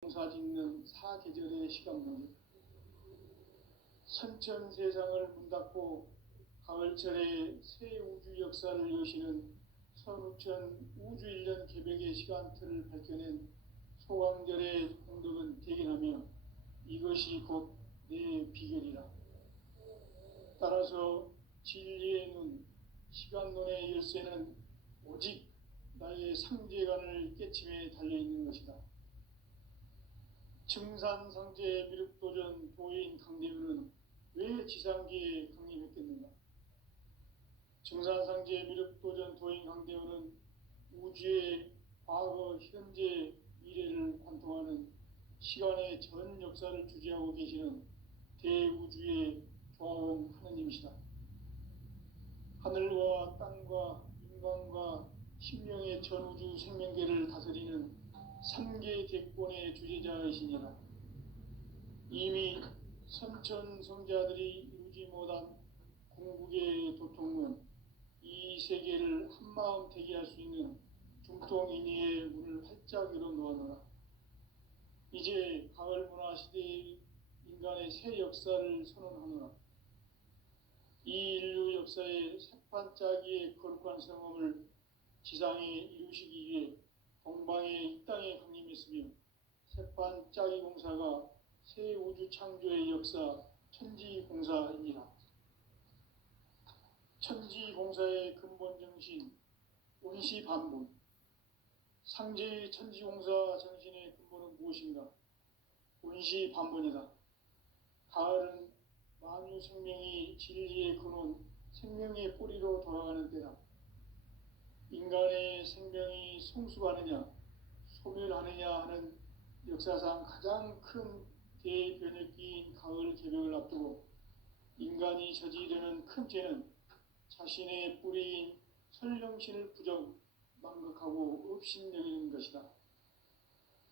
농사 짓는 사계절의 시간입니다. 선천 세상을 문 닫고 가을철에 새 우주 역사를 여시는 선우천 우주일년 개벽의 시간틀을 밝혀낸 소강절의 공덕은 대견하며 이것이 곧 내 비결이라. 따라서 진리의 눈, 시간론의 열쇠는 오직 나의 상제관을 깨침에 달려있는 것이다. 증산상제 미륵도전 도인 강대우는 왜 지상기에 강림했겠는가? 증산상제 미륵도전 도인 강대우는 우주의 과거, 현재, 미래를 관통하는 시간의 전 역사를 주재하고 계시는 대우주의 조화원 하느님이시다. 하늘과 땅과 인간과 신명의 전우주 생명계를 다스리는 3계 대권의 주제자이시니라. 이미 선천 성자들이 이루지 못한 궁극의 도통문, 이 세계를 한마음 되게 할 수 있는 중통인의의 문을 활짝 열어 놓아노라. 이제 가을 문화 시대의 인간의 새 역사를 선언하노라. 이 인류 역사의 새판짜기의 거룩한 성험을 지상에 이루시기 위해 동방의 이 땅에 강림했으며 새판짜기 공사가 새 우주 창조의 역사 천지공사이니라. 천지공사의 근본 정신 원시반본. 상제의 천지공사 정신의 근본은 무엇인가? 원시반본이다. 가을은 만유 생명이 진리의 근원, 생명의 뿌리로 돌아가는 때다. 인간의 생명이 성숙하느냐, 소멸하느냐 하는 역사상 가장 큰 대변혁기인 가을 개벽을 앞두고 인간이 저지르는 큰 죄는 자신의 뿌리인 설령신을 부정, 망각하고 업신여기는 것이다.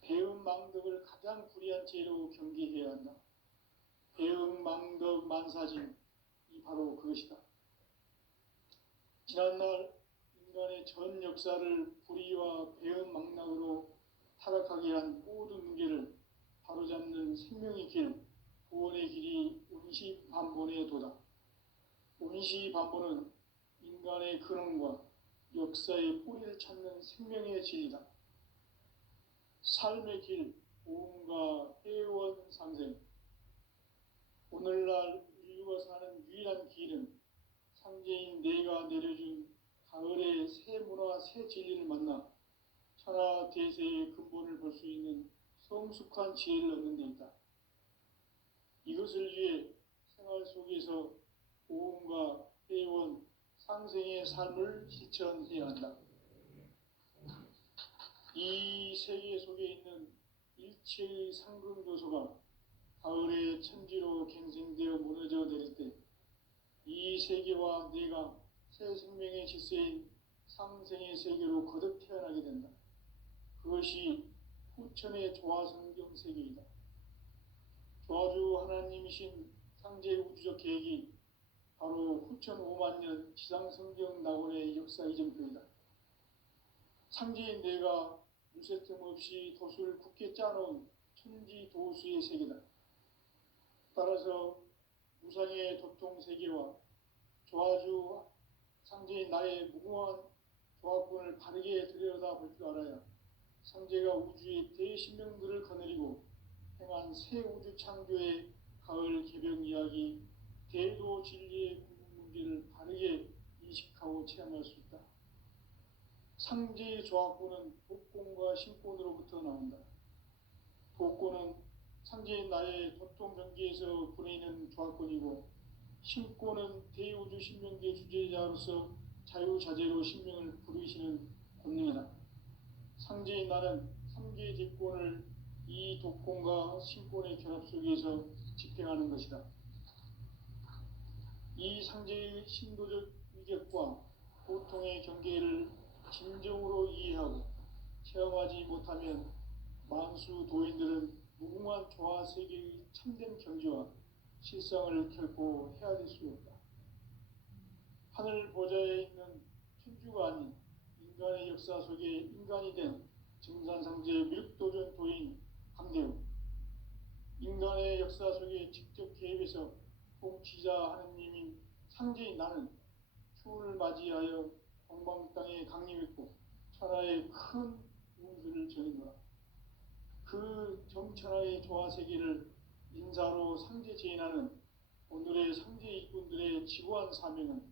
배음 망덕을 가장 불의한 죄로 경계해야 한다. 배음 망덕 만사진, 이 바로 그것이다. 지난날 인간의 전 역사를 불의와 배음 망락으로 타락하게 한 모든 문제를 바로잡는 생명의 길, 구원의 길이 원시반본의 도다. 원시반본은 인간의 근원과 역사의 뿌리를 찾는 생명의 진리다. 삶의 길, 보험과 회원 상생. 오늘날 인류가 사는 유일한 길은 상제인 내가 내려준 가을의 새 문화, 새 진리를 만나 천하 대세의 근본을 볼 수 있는 성숙한 지혜를 얻는 데 있다. 이것을 위해 생활 속에서 보험과 회원, 상생의 삶을 실천해야 한다. 이 세계 속에 있는 일체의 상근교소가 가을의 천지로 갱생되어 무너져 내릴 때 이 세계와 내가 새 생명의 질서인 상생의 세계로 거듭 태어나게 된다. 그것이 후천의 조화성경 세계이다. 조화주 하나님이신 상제 우주적 계획이 바로 후천 5만 년 지상성경 낙원의 역사 이전표이다. 상제인 내가 무쇠틈 없이 도수를 굳게 짜놓은 천지 도수의 세계다. 따라서 무상의 도통 세계와 조화주 상제인 나의 무궁한 조합권을 바르게 들여다볼 줄 알아야 상제가 우주의 대신명들을 거느리고 행한 새 우주 창조의 가을 개벽 이야기, 대도 진리의 궁극 문제를 바르게 인식하고 체험할 수 있다. 상제의 조합권은 독권과 신권으로부터 나온다. 독권은 상제인 나의 도통 경계에서 보내는 조합권이고, 신권은 대우주 신명계 주제자로서 자유자재로 신명을 부르시는 권능이다. 상제인 나는 3계 대권을 이 독권과 신권의 결합 속에서 집행하는 것이다. 이 상제의 신도적 위격과 고통의 경계를 진정으로 이해하고 체험하지 못하면 만수 도인들은 무궁한 조화 세계의 참된 경지와 실상을 결코 헤아릴 수 없다. 하늘 보좌에 있는 천주가 아닌 인간의 역사 속에 인간이 된 증산상제 미륵도전 도인 강대우. 일에 직접 개입해서 통치자 하느님인 상제인 나는 추운을 맞이하여 동방 땅에 강림했고 천하의 큰 운수를 전했노라. 그 정천하의 조화세계를 인사로 상제 제인하는 오늘의 상제 일꾼들의 지구한 사명은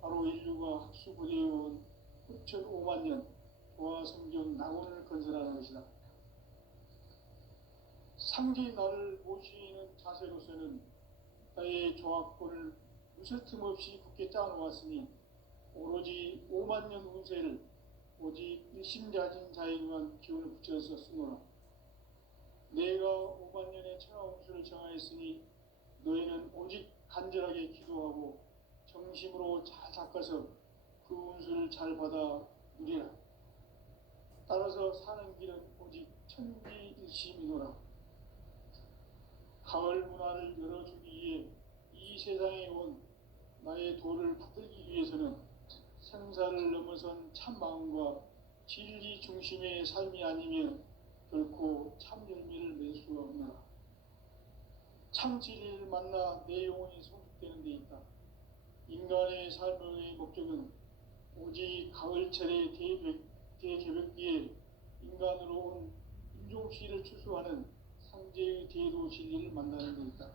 바로 인류가 학수고대해온 9,500만 년 조화성경 낙원을 건설하는 것이다. 상제인 나를 모시는 자세로서는 나의 조합권을 무쇠틈 없이 굳게 짜놓았으니 오로지 5만 년 운세를 오직 일심자진 자에게만 기운을 붙여서 쓰노라. 내가 5만 년의 천하 운수를 정하였으니 너희는 오직 간절하게 기도하고 정심으로 잘 닦아서 그 운수를 잘 받아 누리라. 따라서 사는 길은 오직 천지일심이노라. 가을 문화를 열어주기 위해 이 세상에 온 나의 도를 받들기 위해서는 생사를 넘어선 참 마음과 진리 중심의 삶이 아니면 결코 참 열매를 맺을 수가 없노라. 참 진리를 만나 내 영혼이 성숙되는 데 있다. 인간의 삶의 목적은 오직 가을철의 대개벽기에 인간으로 온 인종시를 추수하는 상제의 대도 진리를 만나는 데 있다.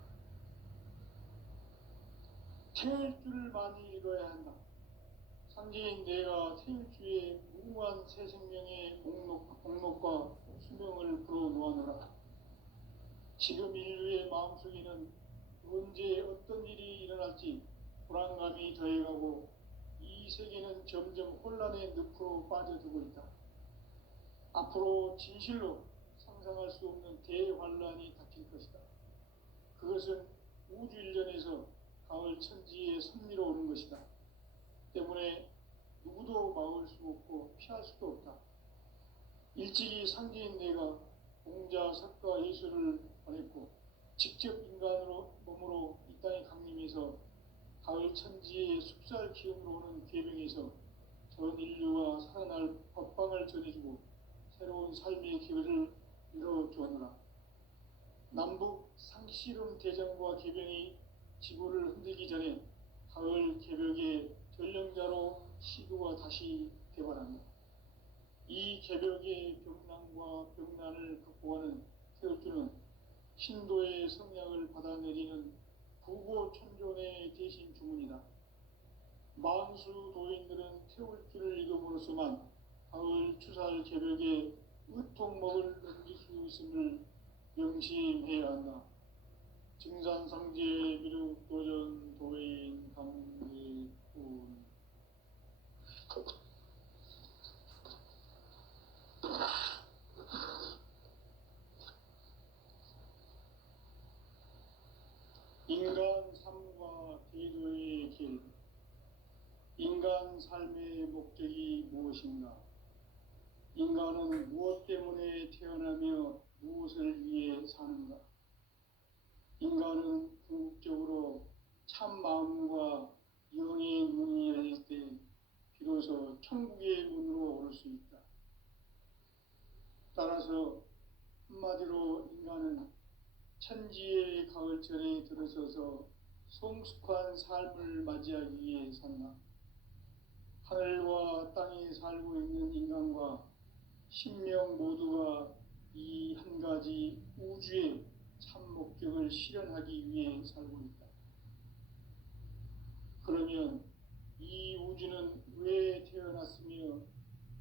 태일주를 많이 읽어야 한다. 상제인 내가 태일주의 무궁한 새 생명의 목록과 수명을 불어놓아노라. 지금 인류의 마음속에는 언제 어떤 일이 일어날지 불안감이 더해가고 이 세계는 점점 혼란의 늪으로 빠져들고 있다. 앞으로 진실로 상상할 수 없는 대환란이 닥칠 것이다. 그것은 우주 일전에서 가을 천지에 선미로 오는 것이다. 때문에 누구도 막을 수 없고 피할 수도 없다. 일찍이 상제인 내가 공자, 석가, 예수를 보냈고 직접 인간으로 몸으로 이 땅에 강림해서 가을 천지의 숲살 기운으로 오는 계명에서 전 인류가 살아날 법방을 전해주고 새로운 삶의 기회를 열어주었노라. 남북 상씨름 대전과 계병이 지구를 흔들기 전에 가을 개벽의 전령자로 시도가 다시 개발합니다. 이 개벽의 병난과 병난을 극복하는 태울주는 신도의 성약을 받아내리는 부고천존의 대신 주문이다. 만수 도인들은 태울주를 읽음으로써만 가을 추살 개벽의 의통목을 넘길 수 있음을 명심해야 한다. 증산상제 미륵도전 도인 강리군. 인간 삶과 대도의 길. 인간 삶의 목적이 무엇인가? 인간은 무엇 때문에 태어나며 무엇을 위해 사는가? 인간은 궁극적으로 참 마음과 영의 문이 열릴 때 비로소 천국의 문으로 올 수 있다. 따라서 한마디로 인간은 천지의 가을철에 들어서서 성숙한 삶을 맞이하기 위해 산다. 하늘과 땅에 살고 있는 인간과 신명 모두가 이 한 가지 우주의 참 목적을 실현하기 위해 살고 있다. 그러면 이 우주는 왜 태어났으며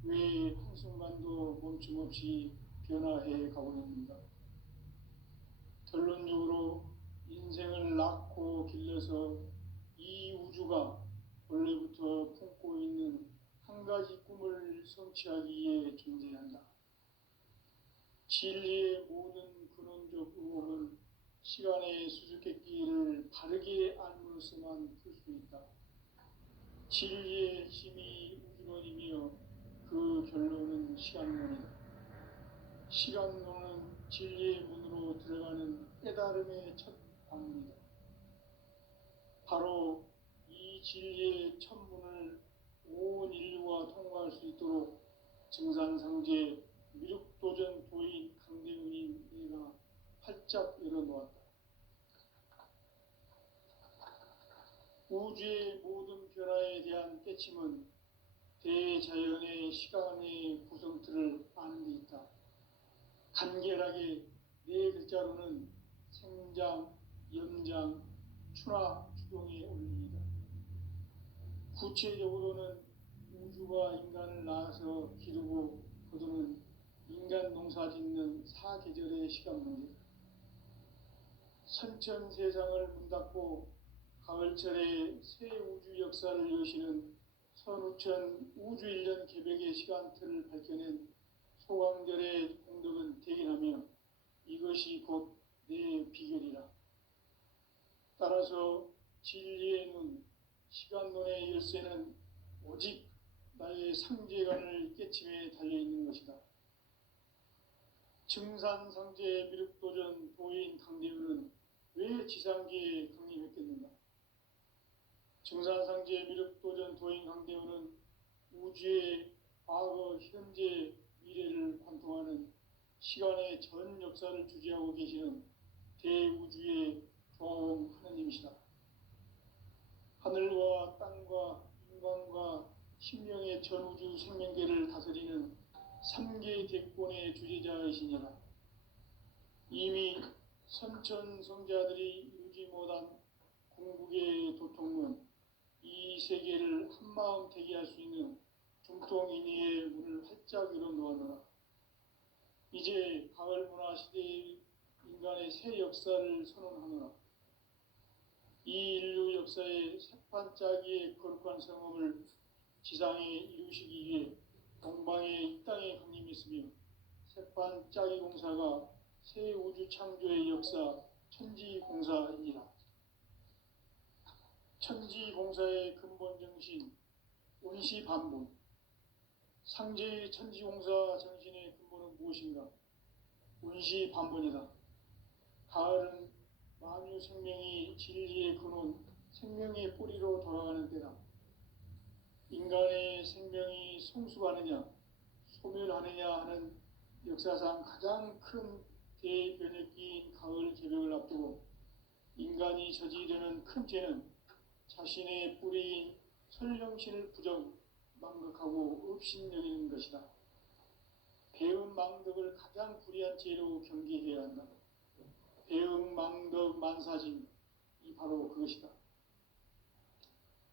왜 한순간도 멈춤없이 변화해 가고 있는가? 결론적으로 인생을 낳고 길러서 이 우주가 원래부터 품고 있는 한 가지 꿈을 성취하기 위해 존재한다. 진리의 모든 근원적 의혹은 시간의 수수께끼를 바르게 알므로서만 풀 수 있다. 진리의 힘이 우주론이며 그 결론은 시간론이다. 시간론은 진리의 문으로 들어가는 깨달음의 첫 방문이다. 바로 이 진리의 첫 문을 온 인류가 통과할 수 있도록 증산상제 미륵도전 도인 강대훈인 내가 활짝 열어놓았다. 우주의 모든 변화에 대한 깨침은 대자연의 시간의 구성틀을 아는 데 있다. 간결하게 네 글자로는 생장, 염장, 추나 추동에 올립니다. 구체적으로는 우주가 인간을 낳아서 기르고 거두는 인간 농사 짓는 사계절의 시간 문제, 선천 세상을 문 닫고 가을철에 새 우주 역사를 여시는 선우천 우주일년 개벽의 시간틀을 밝혀낸 소강절의 공덕은 대견하며 이것이 곧 내 비결이라. 따라서 진리의 눈, 시간론의 열쇠는 오직 나의 상제관을 깨침에 달려있는 것이다. 증산상제 미륵도전 도인 강대우는 왜 지상계에 강림했겠는가? 증산상제 미륵도전 도인 강대우는 우주의 과거, 현재, 미래를 관통하는 시간의 전 역사를 주재하고 계시는 대우주의 조화원 하느님이시다. 하늘과 땅과 인간과 신명의 전우주 생명계를 다스리는 3개 대권의 주재자이시니라. 이미 선천성자들이 이루지 못한 궁극의 도통문, 이 세계를 한마음 되게 할 수 있는 중통인의의 문을 활짝 열어 놓았노라. 이제 가을 문화 시대의 인간의 새 역사를 선언하노라. 이 인류 역사의 새판짜기의 거룩한 성업을 지상에 이루시기 위해 동방의 이 땅에 강림했으며 새판짜기 공사가 새 우주 창조의 역사 천지공사이니라. 천지공사의 근본 정신 운시반본, 상제의 천지공사 정신의 근본은 무엇인가? 운시반본이다. 가을은 만유 생명이 진리의 근원, 생명의 뿌리로 돌아가는 때다. 인간의 생명이 성숙하느냐, 소멸하느냐 하는 역사상 가장 큰 대변혁기인 가을 개벽을 앞두고 인간이 저지르는 큰 죄는 자신의 뿌리인 설령신을 부정, 망각하고 업신여기는 것이다. 배음 망덕을 가장 불의한 죄로 경계해야 한다. 배음 망덕 만사짐, 이 바로 그것이다.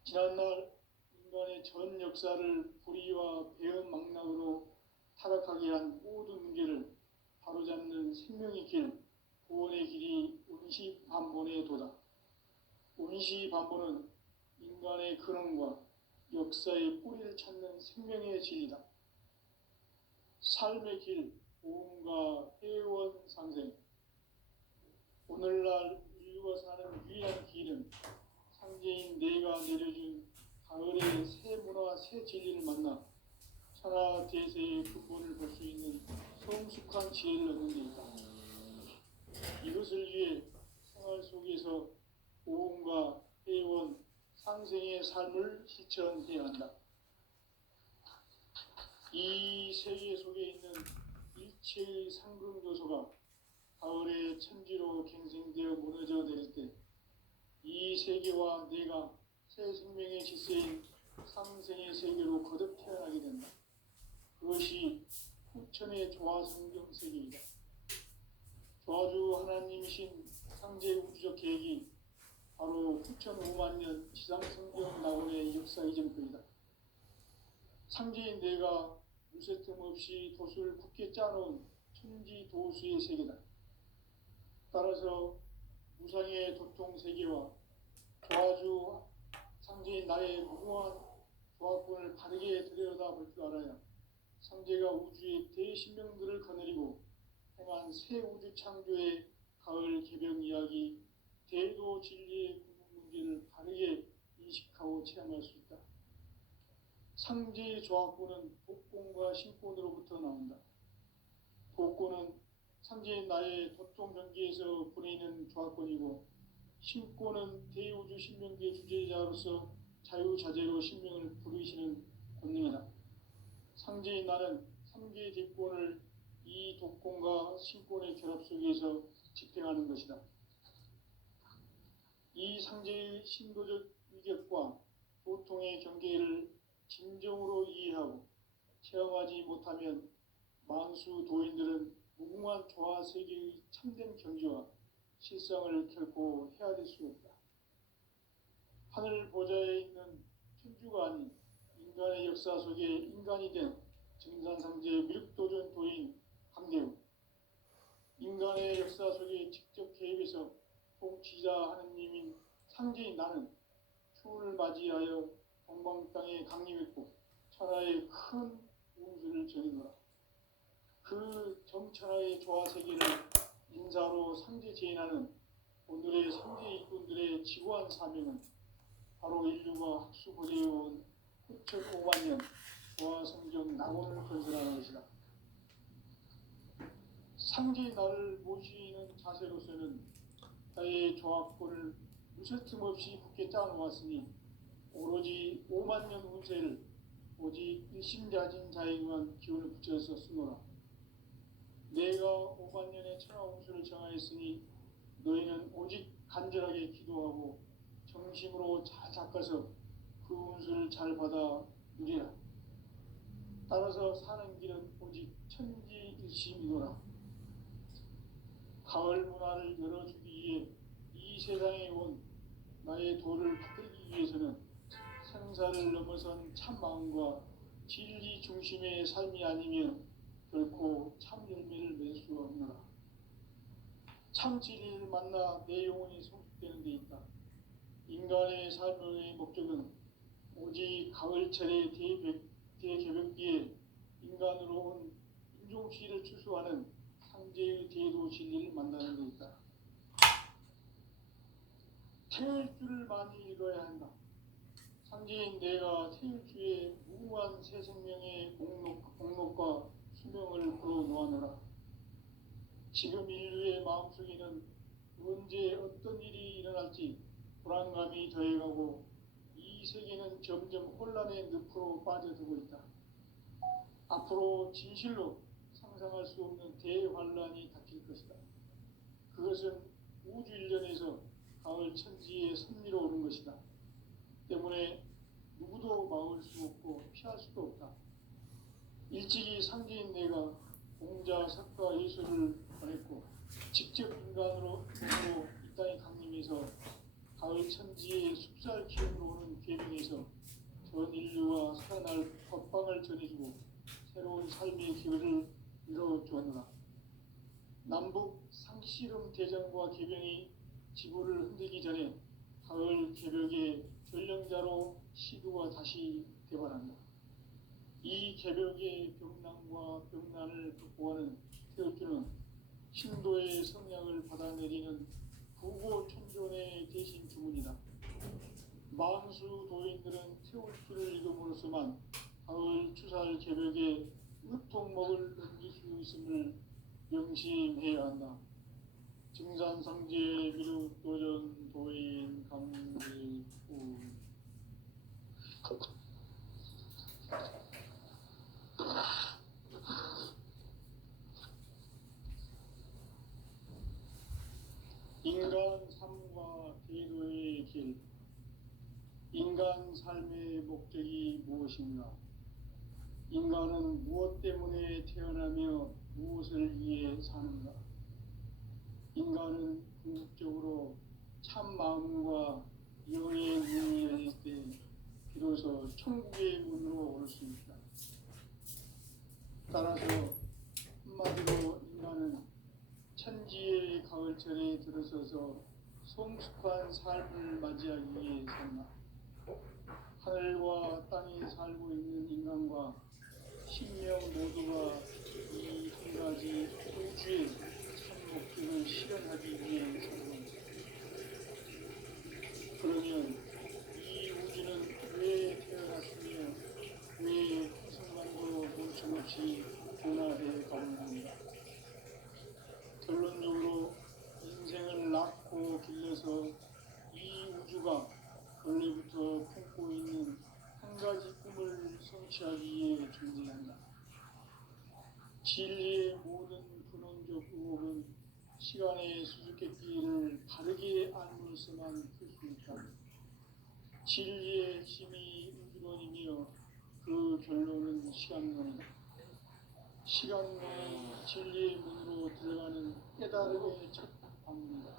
지난날 인간의 전 역사를 불의와 배음 망락으로 타락하게 한 모든 문제를 바로잡는 생명의 길, 구원의 길이 운시반본의 도다. 운시반본은 인간의 근원과 역사의 뿌리를 찾는 생명의 진리다. 삶의 길, 보험과 회원 상생. 오늘날 인류가 사는 유일한 길은 상제인 내가 내려준 가을의 새 문화, 새 진리를 만나 천하 대세의 근본을 볼 수 있는 성숙한 지혜를 얻는 데 있다. 이것을 위해 생활 속에서 보험과 회원, 상생의 삶을 실천해야 한다. 이 세계 속에 있는 일체의 상승 요소가 가을의 천지로 갱생되어 무너져 내릴 때 이 세계와 내가 새 생명의 질서인 상생의 세계로 거듭 태어나게 된다. 그것이 후천의 조화성경 세계이다. 조화주 하나님이신 상제 우주적 계획이 바로 후천 5만년 지상성경 낙원의 역사 이전표이다. 상제인 내가 무쇠틈 없이 도수를 굳게 짜놓은 천지 도수의 세계다. 따라서 무상의 도통 세계와 조화주 상제인 나의 무궁한 조화권을 바르게 들여다볼 줄 알아야 상제가 우주의 대신명들을 거느리고 행한 새 우주 창조의 가을 개벽 이야기, 대도 진리의 궁극 문제를 바르게 인식하고 체험할 수 있다. 상제의 조화권은 복권과 신권으로부터 나온다. 복권은 상제인 나의 도통 경계에서 보내는 조화권이고, 신권은 대우주 신명계 주제자로서 자유자재로 신명을 부르시는 권능이다. 상제인 나는 3개 대권을 이 독권과 신권의 결합 속에서 집행하는 것이다. 이 상제의 신도적 위격과 고통의 경계를 진정으로 이해하고 체험하지 못하면 만수 도인들은 무궁한 조화 세계의 참된 경지와 실상을 결코 헤아릴 수 없다. 하늘 보좌에 있는 천주가 아닌 인간의 역사 속에 인간이 된 증산상제 미륵도전 도인 강대우, 인간의 역사 속에 직접 개입해서 통치자 하느님인 상제인 나는 추운을 맞이하여 동방 땅에 강림했고 천하의 큰 운수를 전해노라. 그 정천하의 조화세계를 인사로 상제 제인하는 오늘의 상제 일꾼들의 지구한 사명은 바로 인류가 학수고대해온 9,500만 년 조화성경 낙원을 건설하는 것이다. 상제의 나를 모시는 자세로서는 나의 조합권을 무쇠틈 없이 굳게 짜놓았으니 오로지 5만 년 운세를 오직 일심자진 자에게만 기운을 붙여서 쓰노라. 내가 5만 년의 천하 운수를 정하였으니 너희는 오직 간절하게 기도하고 정심으로 잘 닦아서 그 운수를 잘 받아 누리라. 따라서 사는 길은 오직 천지일심이노라. 가을 문화를 열어주기 위해 이 세상에 온 나의 도를 받들기 위해서는 생사를 넘어선 참 마음과 진리 중심의 삶이 아니면 결코 참 열매를 맺을 수 없노라. 참 진리를 만나 내 영혼이 성숙되는 데 있다. 인간의 삶의 목적은 오직 가을철의 대개벽기에 인간으로 온 인종시를 추수하는 상제의 대도 진리를 만나는 데 있다. 태일주를 많이 읽어야 한다. 상제인 내가 태일주의 무궁한 새 생명의 목록과 수명을 풀어놓아노라. 지금 인류의 마음속에는 언제 어떤 일이 일어날지 불안감이 더해가고 이 세계는 점점 혼란의 늪으로 빠져들고 있다. 앞으로 진실로 상상할 수 없는 대환란이 닥칠 것이다. 그것은 우주 일련에서 가을 천지의 섭리로 오는 것이다. 때문에 누구도 막을 수 없고 피할 수도 없다. 일찍이 상제인 내가 공자, 석가, 예수를 보냈고 직접 인간으로 이 땅에 강림해서 가을 천지의 숲살 기운으로 오는 계명에서 전 인류가 살아날 법방을 전해주고 새로운 삶의 기회를 이뤄주었노라. 남북 상씨름 대전과 개병이 지구를 흔들기 전에 가을 개벽의 전령자로 시두가 다시 대발한다. 이 개벽의 병난과 병난을 극복하는 태극주는 신도의 성량을 받아내리는 부고천존의 대신 주문이다. 만수 도인들은 태극주를 읽음으로써만 가을 추살 개벽의 으통목을 넘길 수 있음을 명심해야 한다. 증산상제 미륵도전 도인 강대우. 인간 삶과 대도의 길. 인간 삶의 목적이 무엇인가? 인간은 무엇 때문에 태어나며 무엇을 위해 사는가? 인간은 궁극적으로 참 마음과 영의 눈이 열릴 때 비로소 천국의 문으로 올 수 있다. 따라서 한마디로 인간은 천지의 가을철에 들어서서 성숙한 삶을 맞이하기 위해 산다. 하늘과 땅에 살고 있는 인간과 신명 모두가 이 한 가지 우주의 참 목적을 실현하기 위해 살고 있다. 그러면 이 우주는 왜 태어났으며 왜 그 순간도 멈춤없이 변화해 가는가? 결론적으로 인생을 낳고 길러서 이 우주가 원래부터 품고 있는 한 가지 꿈을 성취하기 위해 존재한다. 진리의 모든 근원적 의혹은 시간의 수수께끼를 바르게 알므로서만 풀 수 있다. 진리의 핵심이 우주론이며 그 결론은 시간론이다. 시간론은 진리의 문으로 들어가는 깨달음의 첫 방문이다.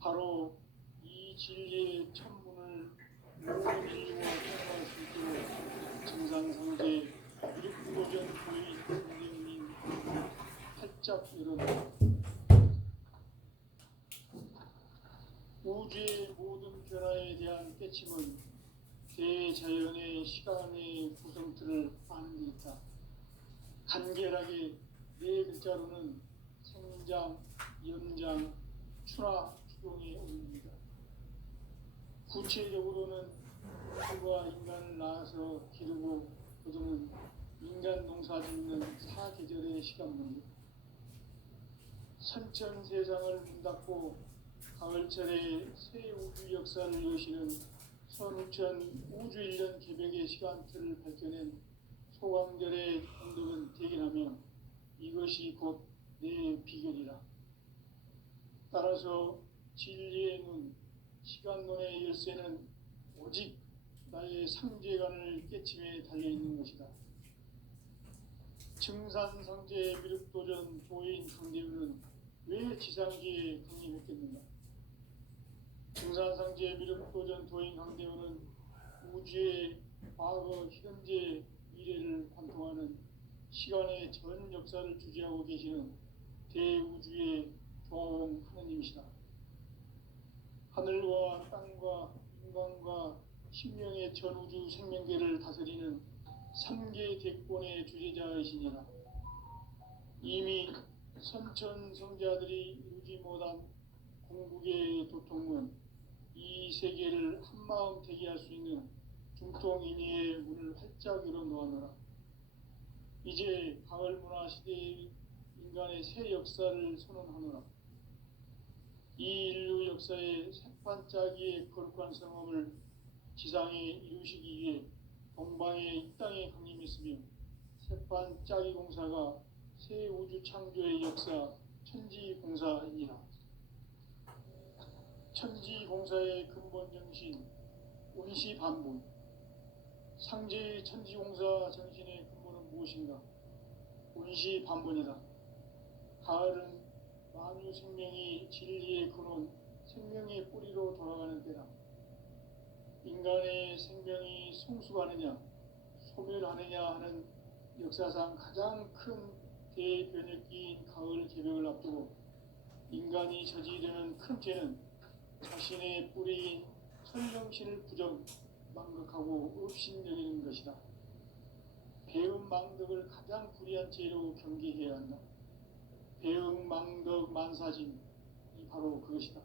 바로 이 진리의 첫 문을 모든 인류가 통과할 수 있도록 증산상제 유력도전 고인 공대원인 활짝 열어놓은 우주의 모든 변화에 대한 깨침은 대자연의 시간의 구성틀을 아는 데 있다. 간결하게 네 글자로는 생장, 연장, 추락, 추동의 원리입니다. 구체적으로는 하늘과 인간을 낳아서 기르고 거두는 인간 농사 짓는 사계절의 시간문입니다. 선천 세상을 문 닫고 가을철에 새 우주 역사를 여시는 선우천 우주 1년 개벽의 시간틀을 밝혀낸 소강절의 공덕은 대견하며 이것이 곧 내 비결이라. 따라서 진리의 눈, 시간론의 열쇠는 오직 나의 상제관을 깨침에 달려있는 것이다. 증산상제 미륵도전 도인 강대우는 왜 지상기에 강림했겠는가? 증산상제 미륵도전 도인 강대우는 우주의 과거, 현재, 미래를 관통하는 시간의 전 역사를 주재하고 계시는 대우주의 조화원 하느님이시다. 하늘과 땅과 인간과 신명의 전우주 생명계를 다스리는 3계 대권의 주제자이시니라. 이미 선천성자들이 이루지 못한 공국의 도통은 이 세계를 한마음 대기할 수 있는 중통인의의 문을 활짝 열어놓아노라. 이제 가을 문화 시대의 인간의 새 역사를 선언하노라. 이 인류 역사의 새판짜기의 거룩한 성험을 지상에 이루시기 위해 동방의 이 땅에 강림했으며 새판짜기 공사가 새 우주 창조의 역사 천지공사이니라. 천지공사의 근본 정신 운시반본. 상제의 천지공사 정신의 근본은 무엇인가? 운시반본이다. 가을은 만유 생명이 진리의 근원, 생명의 뿌리로 돌아가는 때다. 인간의 생명이 성숙하느냐, 소멸하느냐 하는 역사상 가장 큰 대변혁기인 가을 개벽을 앞두고 인간이 저지르는 큰 죄는 자신의 뿌리인 천정신을 부정, 망극하고 업신여기는 것이다. 배음 망덕을 가장 불의한 죄로 경계해야 한다. 배음 망덕 만사진이 바로 그것이다.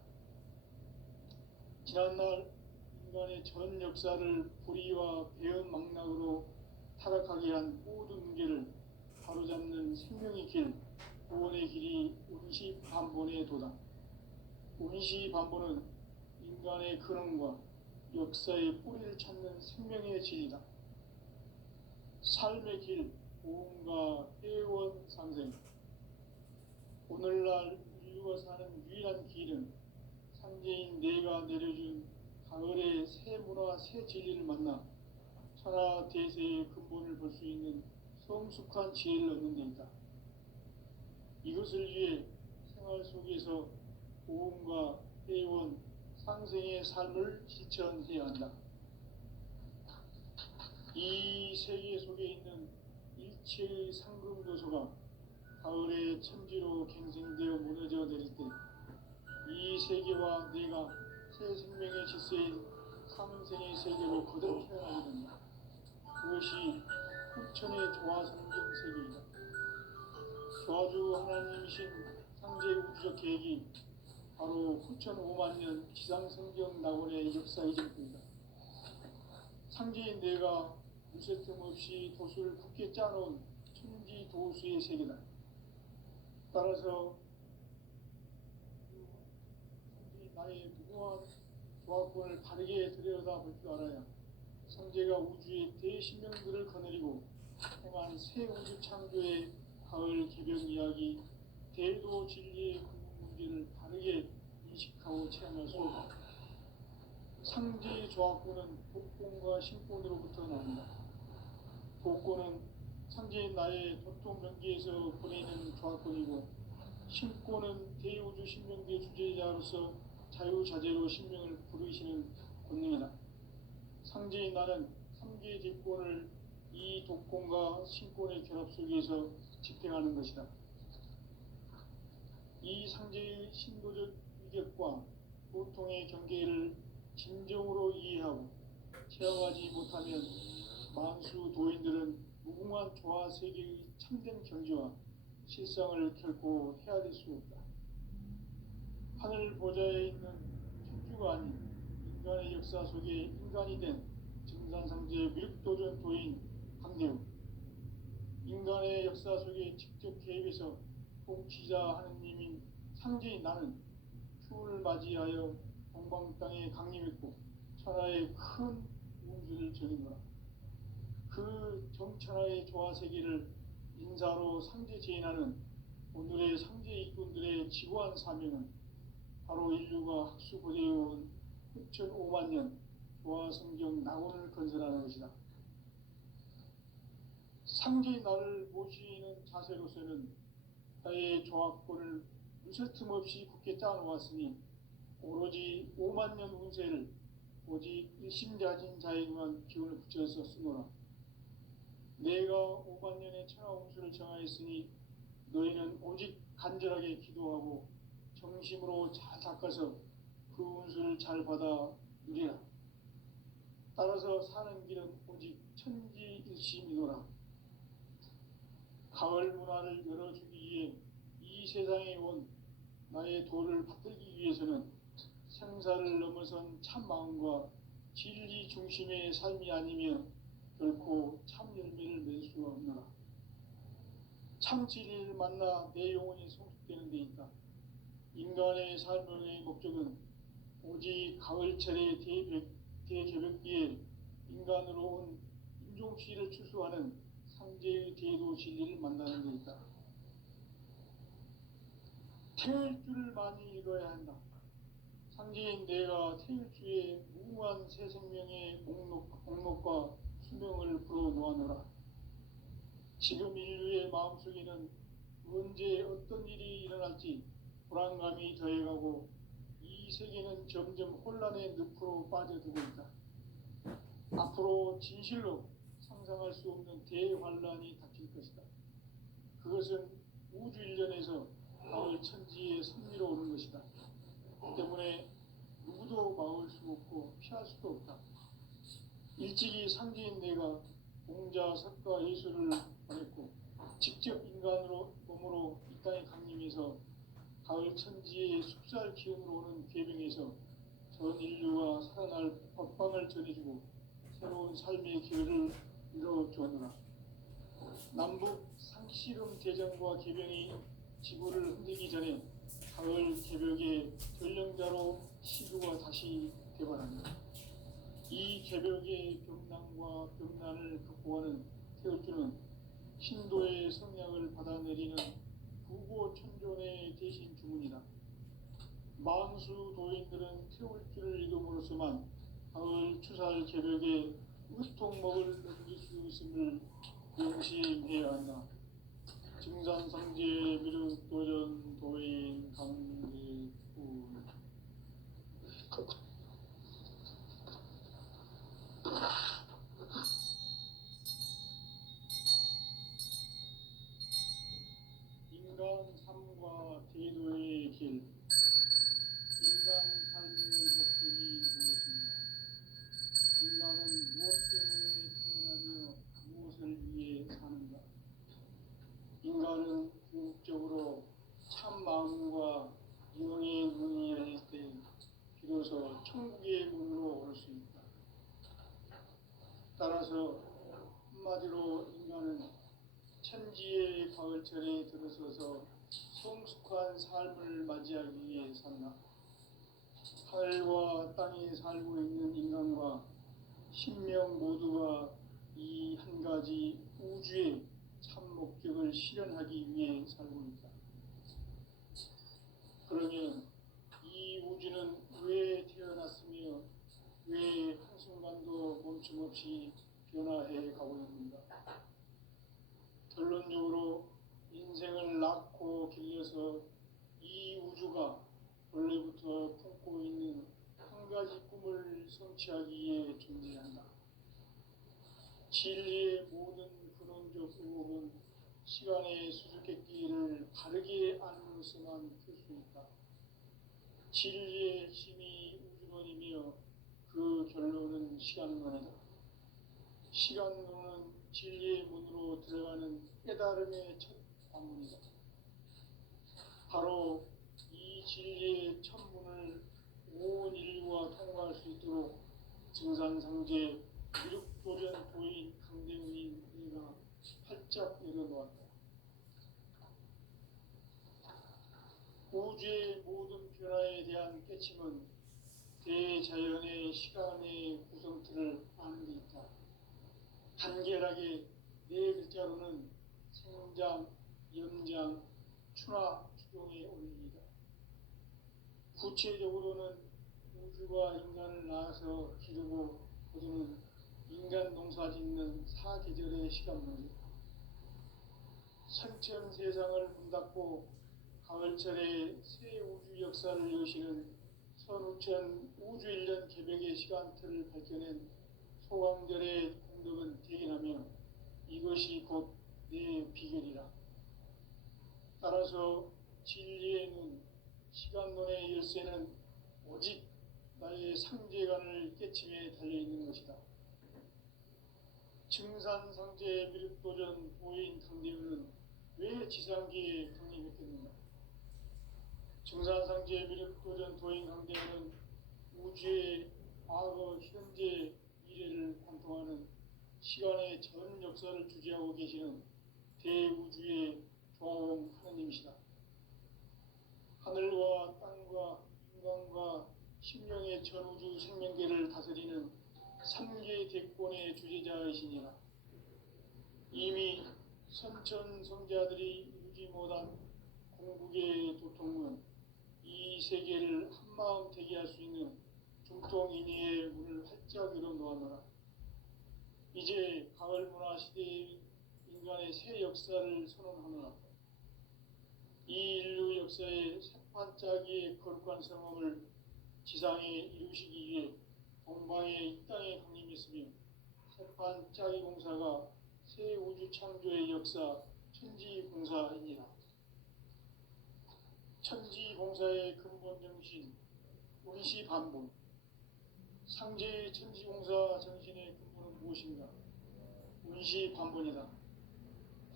지난날 인간의 전 역사를 불의와 배음 망락으로 타락하게 한 모든 문제를 바로잡는 생명의 길, 구원의 길이 운시반본의 도다. 운시반본은 인간의 근원과 역사의 뿌리를 찾는 생명의 진리다. 삶의 길, 고음과 회원 상생. 오늘날 인류가 사는 유일한 길은 상제인 내가 내려준 가을의 새 문화, 새 진리를 만나 천하 대세의 근본을 볼 수 있는 성숙한 지혜를 얻는 데 있다. 이것을 위해 생활 속에서 고음과 회원, 상생의 삶을 실천해야 한다. 이 세계 속에 있는 일체의 상금도서가 가을의 천지로 갱생되어 무너져 내릴 때 이 세계와 내가 새 생명의 질서인 상생의 세계로 거듭 태어나게 된다. 그것이 후천의 조화성경 세계이다. 조화주 하나님이신 상제 우주적 계획이 바로 후천 5만 년 지상성경 낙원의 역사이실 뿐이다. 상제인 내가 무쇠 틈 없이 도수를 굳게 짜놓은 천지 도수의 세계다. 따라서 나의 무궁한 조합권을 바르게 들여다볼 줄 알아야 상제가 우주의 대신명들을 거느리고 행한 새 우주 창조의 가을 개벽 이야기, 대도 진리의 궁극 문제를 바르게 인식하고 체험할 수 없다. 상제의 조합구는 복권과 신권으로부터 나옵니다. 복권은 상제인 나의 도통 명기에서 보내는 조합권이고, 신권은 대우주 신명기의 주제자로서 자유자재로 신명을 부르시는 권능이다. 상제인 나는 3개의 대권을 이 독권과 신권의 결합 속에서 집행하는 것이다. 이 상제의 신도적 위격과 보통의 경계를 진정으로 이해하고 체험하지 못하면 만수 도인들은 무궁한 조화 세계의 참된 경지와 실상을 결코 헤아릴 수 없다. 하늘 보좌에 있는 천주가 아닌 인간의 역사 속에 인간이 된 증산상제의 밀도전 도인 강대우, 인간의 역사 속에 직접 개입해서 통치자 하느님인 상제인 나는 추을 맞이하여 동방 땅에 강림했고 천하의 큰 운수를 전인노라. 그 정천하의 조화 세계를 인사로 상제 제인하는 오늘의 상제 일꾼들의 지고한 사명은 바로 인류가 학수고대해온 6,500만 년 조화 성경 낙원을 건설하는 것이다. 상제의 나를 모시는 자세로서는 나의 조합권을 무설틈 없이 굳게 짜놓았으니 오로지 5만 년 운세를 오직 일심자진 자에게만 기운을 붙여서 쓰노라. 내가 5만 년의 천하 운수를 정하였으니 너희는 오직 간절하게 기도하고 정심으로 잘 닦아서 그 운수를 잘 받아 누리라. 따라서 사는 길은 오직 천지일심이노라. 가을 문화를 열어주기 위해 이 세상에 온 나의 도를 받들기 위해서는 생사를 넘어선 참 마음과 진리 중심의 삶이 아니면 결코 참 열매를 맺을 수가 없노라. 참 진리를 만나 내 영혼이 성숙되는 데 있다. 인간의 삶의 목적은 오직 가을철의 대개벽기에 인간으로 온 인종시를 추수하는 상제의 대도 진리를 만나는 데 있다. 태일주를 많이 읽어야 한다. 상제인 내가 태일주의 무궁한 새 생명의 목록과 수명을 불어놓아노라. 지금 인류의 마음속에는 언제 어떤 일이 일어날지 불안감이 더해가고 이 세계는 점점 혼란의 늪으로 빠져들고 있다. 앞으로 진실로 상상할 수 없는 대환란이 닥칠 것이다. 그것은 우주 일련에서 가을 천지의 섭리로 오는 것이다. 때문에 누구도 막을 수 없고 피할 수도 없다. 일찍이 상제인 내가 공자, 석가, 예수를 보냈고 직접 인간으로 몸으로 이 땅에 강림해서 가을 천지의 숲살 기운으로 오는 괴병에서 전 인류가 살아날 법방을 전해주고 새로운 삶의 기회를 이뤄주었노라. 남북 상씨름 대전과 개병이 지구를 흔들기 전에 가을 개벽의 전령자로 시루가 다시 개발합니다. 이 개벽의 병난과 병난을 극복하는 태울주는 신도의 성약을 받아내리는 부고천존의 대신 주문이다. 만수 도인들은 태울주를 읽음으로써만 가을 추살 개벽에 으통먹을 넘길 수 있음을 명심해야 한다. 증산상제 미륵도전 도인 강대군. 인간 삶과 대도의 길. 인간 삶의 목적이 무엇인가? 인간은 무엇 때문에 태어나며 무엇을 위해 사는가? 인간은 궁극적으로 참 마음과 영의 문이 열릴 때 비로소 천국의 문으로 올 수 있다. 따라서 한마디로 인간은 천지의 가을철에 들어서서 성숙한 삶을 맞이하기 위해 산다. 하늘과 땅에 살고 있는 인간과 신명 모두가 이 한 가지 우주의 참 목적을 실현하기 위해 살고 있다. 그러면 이 우주는 왜 태어났으며 가고 있습니다. 결론적으로 인생을 낳고 길러서 이 우주가 원래부터 품고 있는 한 가지 꿈을 성취하기 위해 존재한다. 진리의 모든 근원적 의혹은 시간의 수수께끼를 바르게 알므로서만 풀 수 있다. 진리의 핵심이 우주론이며 그 결론은 시간론이다. 시간론은 진리의 문으로 들어가는 깨달음의 첫 관문이다. 바로 이 진리의 첫 문을 온 인류가 통과할 수 있도록 증산상제 미륵도전 도인 강대훈이 내가 활짝 열어놓았다. 우주의 모든 변화에 대한 깨침은 대자연의 시간의 구성틀을 아는 데 있다. 간결하게 네 글자로는 생장, 연장, 추나 추동의 원리이다. 구체적으로는 우주가 인간을 낳아서 기르고 거두는 인간 농사 짓는 사계절의 시간론이다. 선천 세상을 문닫고 가을철에 새 우주 역사를 여시는 선우천 우주 1년 개벽의 시간틀을 밝혀낸 소강절의 공덕은 대견하며 이것이 곧 내 비결이라. 따라서 진리의 눈, 시간론의 열쇠는 오직 나의 상제관을 깨침에 달려있는 것이다. 증산상제 미륵도전 도인 강대훈은 왜 지상기에 강림했겠는가? 증산상제 미륵도전 도인 강대훈은 우주의 과거, 현재, 미래를 관통하는 시간의 전 역사를 주재하고 계시는 대우주의 종 하느님이시다. 하늘과 땅과 인간과 심령의 전우주 생명계를 다스리는 3계 대권의 주제자이시니라. 이미 선천성자들이 이루지 못한 공국의 도통은 이 세계를 한마음 되게 할 수 있는 중통인의의 문을 활짝 열어놓았노라. 이제 가을 문화 시대의 인간의 새 역사를 선언하노라. 이 인류 역사의 새판짜기의 거룩한 성험을 지상에 이루시기 위해 동방의 이 땅에 강림했으며 새판짜기 공사가 새 우주 창조의 역사 천지공사이니라. 천지공사의 근본 정신 운시반본. 상제의 천지공사 정신의 근본은 무엇인가? 운시반본이다.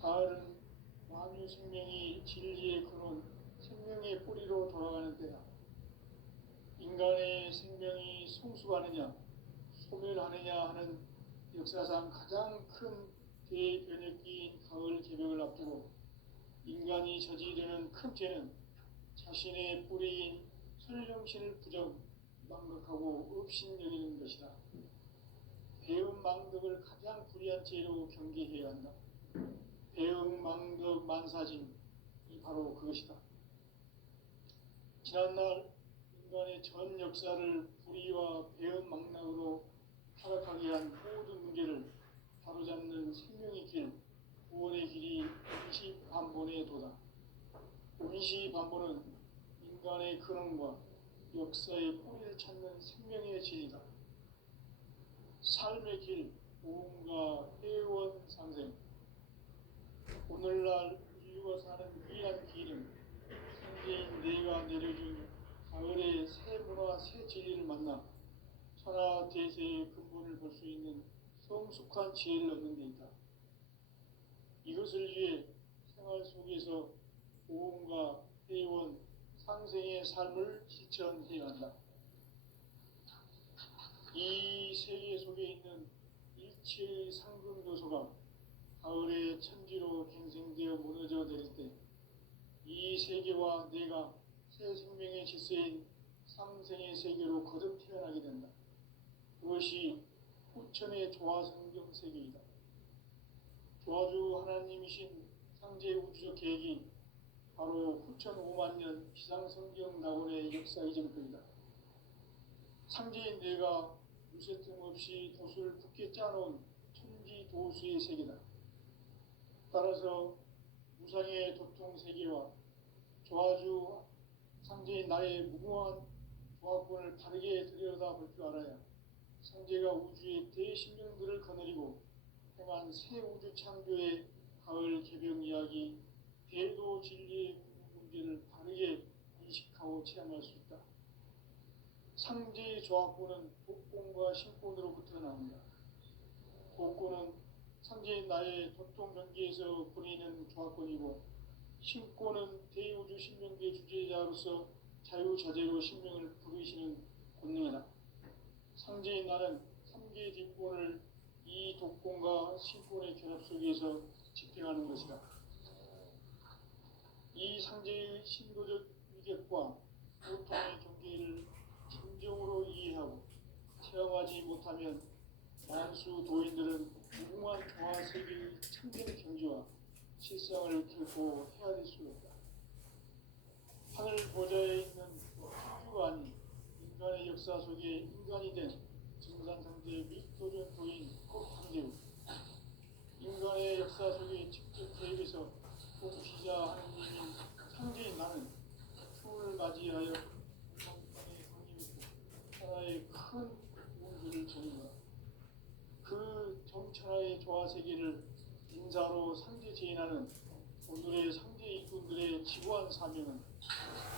가을은 만유 생명이 진리의 근원, 생명의 뿌리로 돌아가는 때다. 인간의 생명이 성숙하느냐, 소멸하느냐 하는 역사상 가장 큰 대변혁기인 가을 개벽을 앞두고 인간이 저지르는 큰 죄는 자신의 뿌리인 설령신을 망각하고 업신여기는 것이다. 배은망덕을 가장 불의한 죄로 경계해야 한다. 배은망덕 만사징이 바로 그것이다. 지난날 인간의 전 역사를 불의와 배은망락으로 타락하게 한 모든 문제를 바로잡는 생명의 길, 구원의 길이 운시반본의 도다. 운시반본은 인간의 근원과 역사의 뿌리를 찾는 생명의 진리다. 삶의 길, 오음과 회원상생. 오늘날 인류가 사는 귀한 기름, 상제인 내가 내려준 가을의 새 문화, 새 진리를 만나 천하 대세의 근본을 볼 수 있는 성숙한 지혜를 얻는 데 있다. 이것을 위해 생활 속에서 오음과 회원, 상생의 삶을 실천해야 한다. 이 세계 속에 있는 일체의 상금 요소가 가을의 천지로 갱생되어 무너져 내릴 때 이 세계와 내가 새 생명의 질서인 상생의 세계로 거듭 태어나게 된다. 그것이 후천의 조화성경 세계이다. 조화주 하나님이신 상제 우주적 계획이 바로 후천 5만 년 기상성경 낙원의 역사 이전편이다. 상제인 내가 무쇠 틈 없이 돛을 굳게 짜놓은 천지 소수의 세계다. 따라서 무상의 도통 세계와 조화주 상제인 나의 무궁한 조합권을 바르게 들여다볼 줄 알아야 상제가 우주의 대신령들을 거느리고 행한 새 우주 창조의 가을 개병 이야기, 대도 진리의 문제를 바르게 인식하고 체험할 수 있다. 상제의 조합권은 복권과 신권으로부터 나온다. 복권은 상제인 나의 도통 경계에서 보내는 조합권이고, 신권은 대우주 신명계 주제자로서 자유자재로 신명을 부르시는 권능이다. 상제인 나는 3개의 뒷권을 이 독권과 신권의 결합 속에서 집행하는 것이다. 이 상제의 신도적 위격과 보통의 경계를 진정으로 이해하고 체험하지 못하면 만수 도인들은 무궁한 조화 세계의 참된 경지와 실상을 결코 헤아릴 수 없다. 하늘 보좌에 있는 천주가 아닌 인간의 역사 속에 인간이 된 증산상제 미도전 도인 꼭상제우, 인간의 역사 속에 직접 개입해서 공시자 하느님인 상제인 나는 추운을 맞이하여 정상에 강림했고 하나의 큰 우주를 전한다. 그 정천하의 조화 세계를 인사로 상제 제인하는 오늘의 상제 일꾼들의 지구한 사명은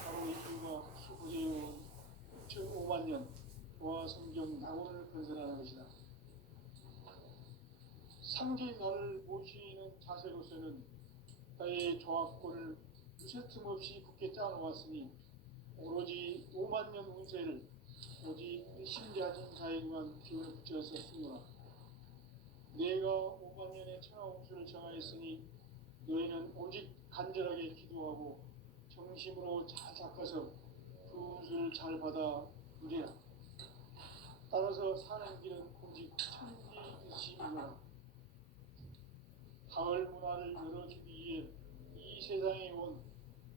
바로 인류가 수고해온 6,5만 년 조화 성경 낙원을 건설하는 것이다. 상제인 나를 모시는 자세로서는 나의 조합권을 무쇠 틈 없이 굳게 짜놓았으니 오로지 5만 년 운세를 오직 신자진 자에게만 기운을 붙여서 쓰노라. 내가 5만 년의 천하홍수를 정하였으니 너희는 오직 간절하게 기도하고 정심으로 잘 닦아서 그 운수를 잘 받아 누리라. 따라서 사는 길은 오직 천지듯이니라. 가을 문화를 열어주기 위해 이 세상에 온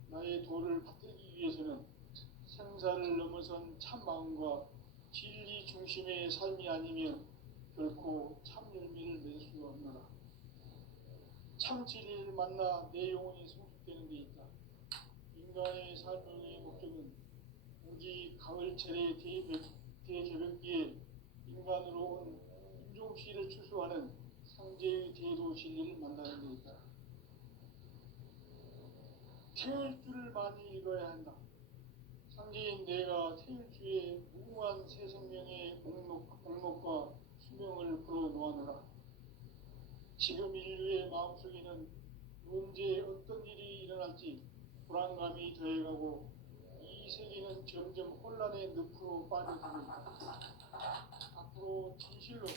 나의 도를 받들기 위해서는 생사를 넘어선 참 마음과 진리 중심의 삶이 아니면 결코 참 열매를 낼 수 없노라. 참 진리를 만나 내 영혼이 성숙되는 데 있다. 인간의 삶의 목적은 오직 가을철의 대개벽기에 인간으로 온 인종시를 추수하는 상제의 대도 진리를 만나는 데 있다. 태일주를 많이 읽어야 한다. 상제인 내가 태일주의 무궁한 새 생명의 목록과 수명을 불어놓아노라. 지금 인류의 마음속에는 언제 어떤 일이 일어날지 불안감이 더해가고 이 세계는 점점 혼란의 늪으로 빠져들고 있다. 앞으로 진실로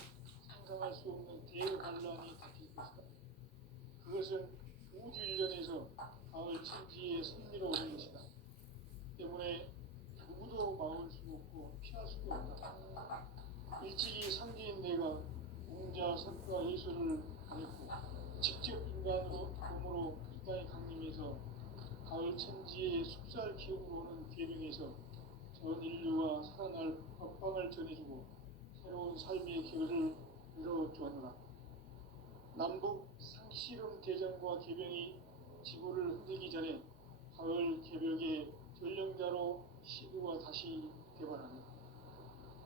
상상할 수 없는 대반란이 닥칠 것이다. 그것은 우주 일련에서 가을 천지의 승리로 오는 것이다. 때문에 누구도 막을 수 없고 피할 수도 없다. 일찍이 상제인 내가 공자, 석가, 예술을 가렸고 직접 인간으로 몸으로 이 땅에 강림해서 가을 천지의 숲살 기운으로 오는 계명에서 전 인류가 살아날 법방을 전해주고 새로운 삶의 길을 열어주었노라. 남북 상씨름 대전과 개병이 지구를 흔들기 전에 가을 개벽의 전령자로 시구가 다시 개발한다.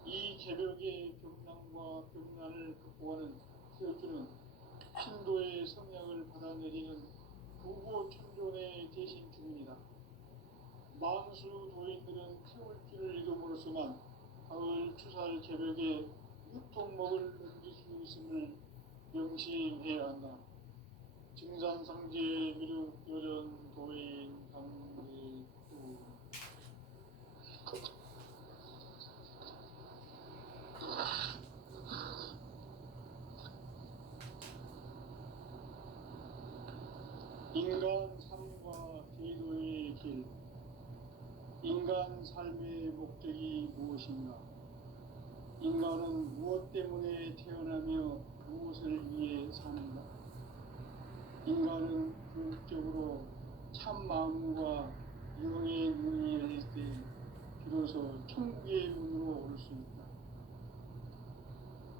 이 개벽의 벽난과 벽난을 극복하는 태울주는 신도의 성량을 받아내리는 부고 천존의 대신 주문이다. 만수 도인들은 태울주를 이름으로서만 가을 추살 개벽에 유통목을 넘길 수 있음을 명심해야 한다. 증산상제 미륵 요전 도인 강대도 인간 삶과 제도의 길. 인간 삶의 목적이 무엇인가? 인간은 무엇 때문에 태어나며 무엇을 위해 사는가? 인간은 궁극적으로 참 마음과 영의 눈이 열릴 때 비로소 천국의 문으로 올 수 있다.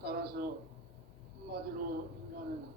따라서 한마디로 인간은